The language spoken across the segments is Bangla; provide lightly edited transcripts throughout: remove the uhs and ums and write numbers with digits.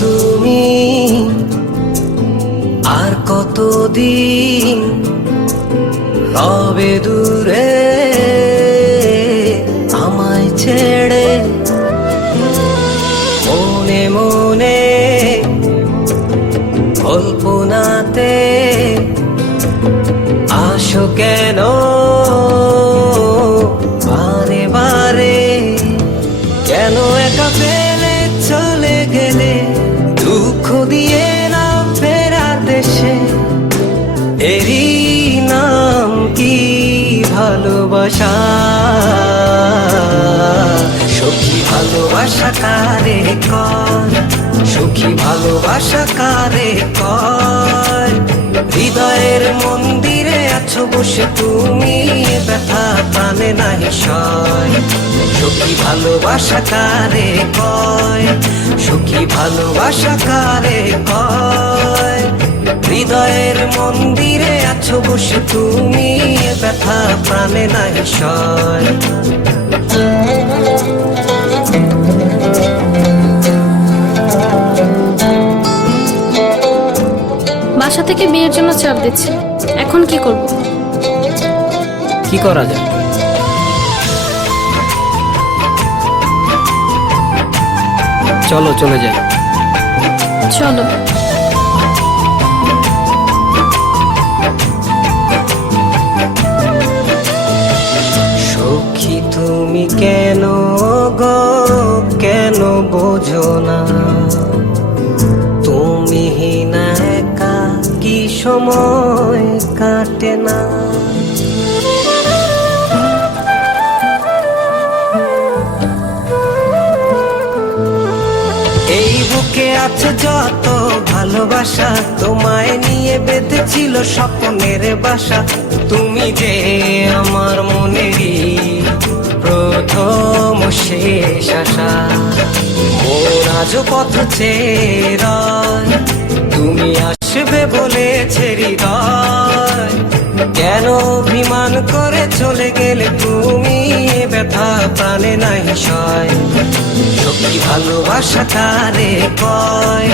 তুমি আর কতদিন রবে দূরে আমায় ছেড়ে? মনে মনে কল্পনাতে আসো কেন বারে বারে? কেন একা ফেলে চলে গেলে দুঃখ দিয়ে না ফেরার দেশে? এরই নাম কি ভালোবাসা? সখী ভালোবাসা কারে কয়? সখী ভালোবাসা কারে কয়? হৃদয়ের মন্দিরে আছো বসে তুমি, ব্যথা প্রাণে নাহি সয়। সখী ভালোবাসা কারে কয়? সখী ভালোবাসা কারে কয়? হৃদয়ের মন্দিরে আছো বসে তুমি, ব্যথা প্রাণে নাহি সয়। বাসা থেকে বিয়ের জন্য চাপ দিচ্ছে, এখন কি করব? কি করা যায়? চলো চলে যাই। চলো। সখী তুমি কেন গো, কেন বোঝো না? তুমি না একা কি সময় কাটে না? এই বুকে আছে যত ভালোবাসা, তোমায় নিয়ে বেঁধেছিল স্বপ্নের বাসা। তুমি যে আমার মনেরই প্রথম শেষ আশা। মোর আজও পথ চেয়ে রয়, তুমি আসবে বলেছে হৃদয়। কেন অভিমান করে চলে গেলে তুমি, ব্যথা প্রাণে নাহি সয়। সখী ভালোবাসা কারে কয়?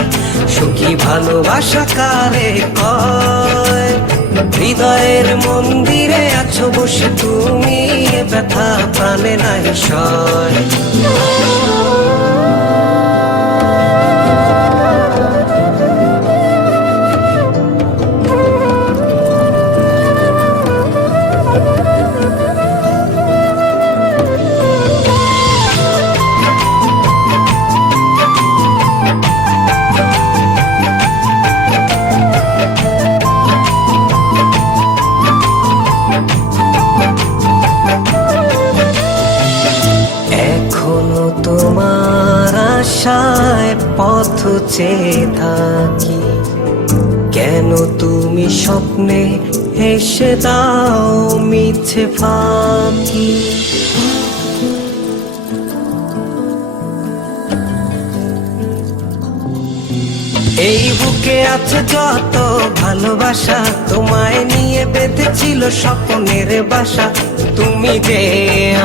সখী ভালোবাসা কারে কয়? হৃদয়ের মন্দিরে আছো বসে তুমি, ব্যথা প্রাণে নাহি সয়। এখনো তোমার আশায় পথ চেয়ে থাকি, কেন তুমি স্বপ্নে হেসে দাও মিছে ফাঁকি? এই বুকে আছে যত ভালোবাসা, তোমায় নিয়ে বেঁধেছিল স্বপ্নের বাসা। তুমি যে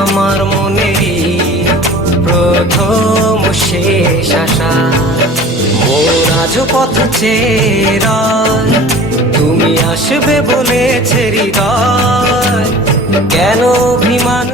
আমার মনেরই প্রথম শেষ আশা। মোর আজও পথ চেয়ে রয়, তুমি আসবে বলেছে হৃদয়। কেন অভিমান